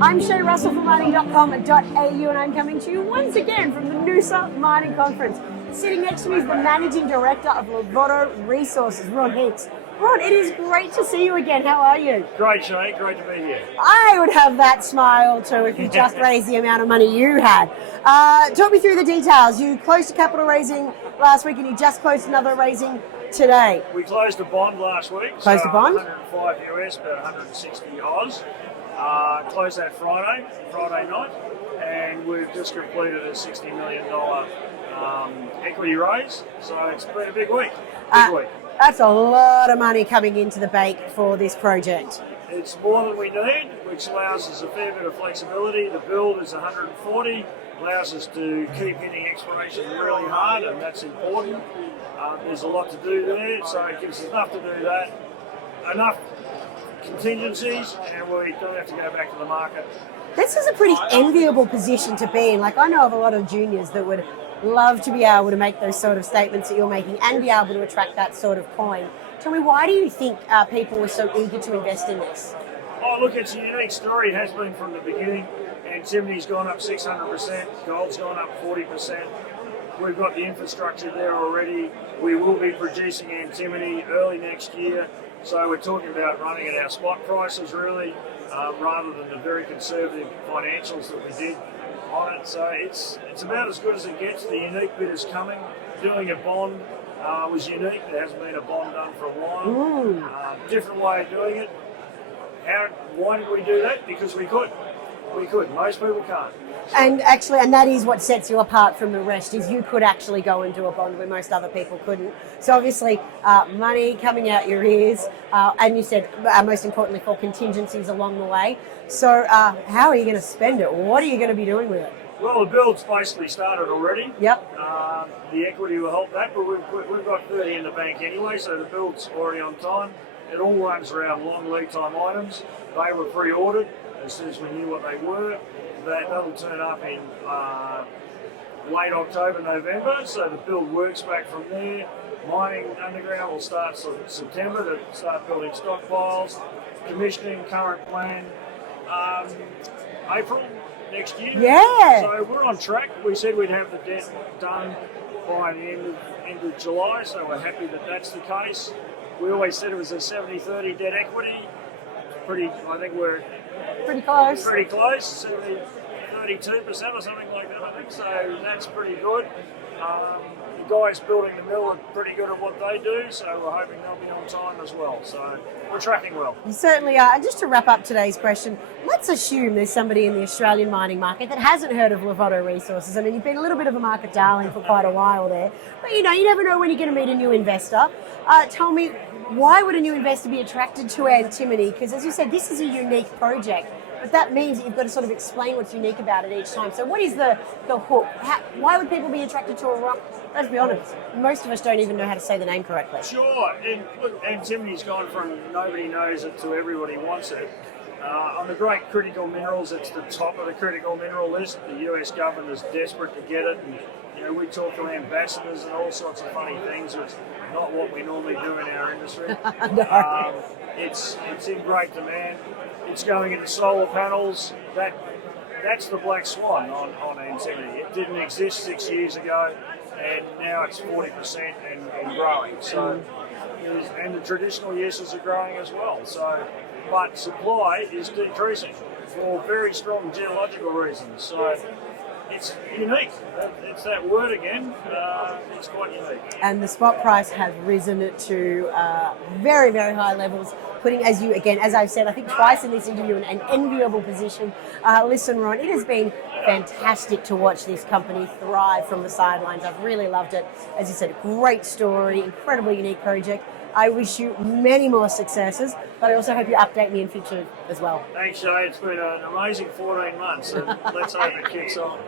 I'm Shae Russell from mining.com.au and I'm coming to you once again from the Noosa Mining Conference. Sitting next to me is the Managing Director of Larvotto Resources, Ron Heeks. Ron, it is great to see you again. How are you? Great, Shae. Great to be here. I would have that smile too if you just raised the amount of money you had. Talk me through the details. You closed a capital raising last week and you just closed another raising today. We closed a bond last week. Closed a bond? 105 US, about 160 Oz. Closed that Friday night, and we've just completed a $60 million equity raise. So it's been a big week. That's a lot of money coming into the bank for this project. It's more than we need, which allows us a fair bit of flexibility. The build is 140, allows us to keep hitting exploration really hard, and that's important. There's a lot to do there, so it gives us enough to do that, enough contingencies, and we don't have to go back to the market. This is a pretty enviable position to be in. Like, I know of a lot of juniors that would love to be able to make those sort of statements that you're making and be able to attract that sort of coin. Tell me, why do you think people were so eager to invest in this? Oh, look, it's a unique story. It has been from the beginning. Antimony's gone up 600%, gold's gone up 40%. We've got the infrastructure there already. We will be producing antimony early next year. So we're talking about running at our spot prices really, rather than the very conservative financials that we did on it. So it's about as good as it gets. The unique bit is coming. Doing a bond was unique. There hasn't been a bond done for a while. Different way of doing it. Why did we do that? Because we could. We could. Most people can't. And that is what sets you apart from the rest, is you could actually go and do a bond where most other people couldn't. So obviously, money coming out your ears, and you said, most importantly, for contingencies along the way. So how are you going to spend it? What are you going to be doing with it? Well, the build's basically started already. Yep. The equity will help that, but we've got 30 in the bank anyway, so the build's already on time. It all runs around long lead time items. They were pre-ordered as soon as we knew what they were. That'll turn up in late October, November, so the build works back from there. Mining underground will start September to start building stockpiles. Commissioning, current plan, April next year. Yeah. So we're on track. We said we'd have the debt done by the end of July, so we're happy that that's the case. We always said it was a 70-30 debt equity. I think we're pretty close. 32% or something like that, I think. So that's pretty good. The guys building the mill are pretty good at what they do, so we're hoping they'll be on time as well. So we're tracking well. You certainly are. And just to wrap up today's question, let's assume there's somebody in the Australian mining market that hasn't heard of Larvotto Resources. I mean, you've been a little bit of a market darling for quite a while there, but you never know when you're going to meet a new investor. Tell me, why would a new investor be attracted to antimony? Because as you said, this is a unique project, but that means that you've got to sort of explain what's unique about it each time. So what is the hook? Why would people be attracted to a rock? Let's be honest, most of us don't even know how to say the name correctly. Sure, and look, antimony's gone from nobody knows it to everybody wants it. On the great critical minerals, it's the top of the critical mineral list. The US government is desperate to get it, and we talk to ambassadors and all sorts of funny things. It's not what we normally do in our industry. No. It's in great demand. It's going into solar panels. That's the black swan on antimony. It didn't exist 6 years ago, and now it's 40% and growing. So, and the traditional uses are growing as well. So, but supply is decreasing for very strong geological reasons. So it's unique. It's that word again. It's quite unique. And the spot price has risen to very, very high levels, putting, as I've said, I think twice in this interview, in an enviable position. Listen, Ron, it has been fantastic to watch this company thrive from the sidelines. I've really loved it. As you said, great story, incredibly unique project. I wish you many more successes, but I also hope you update me in future as well. Thanks, Shae. It's been an amazing 14 months, and let's hope it kicks on.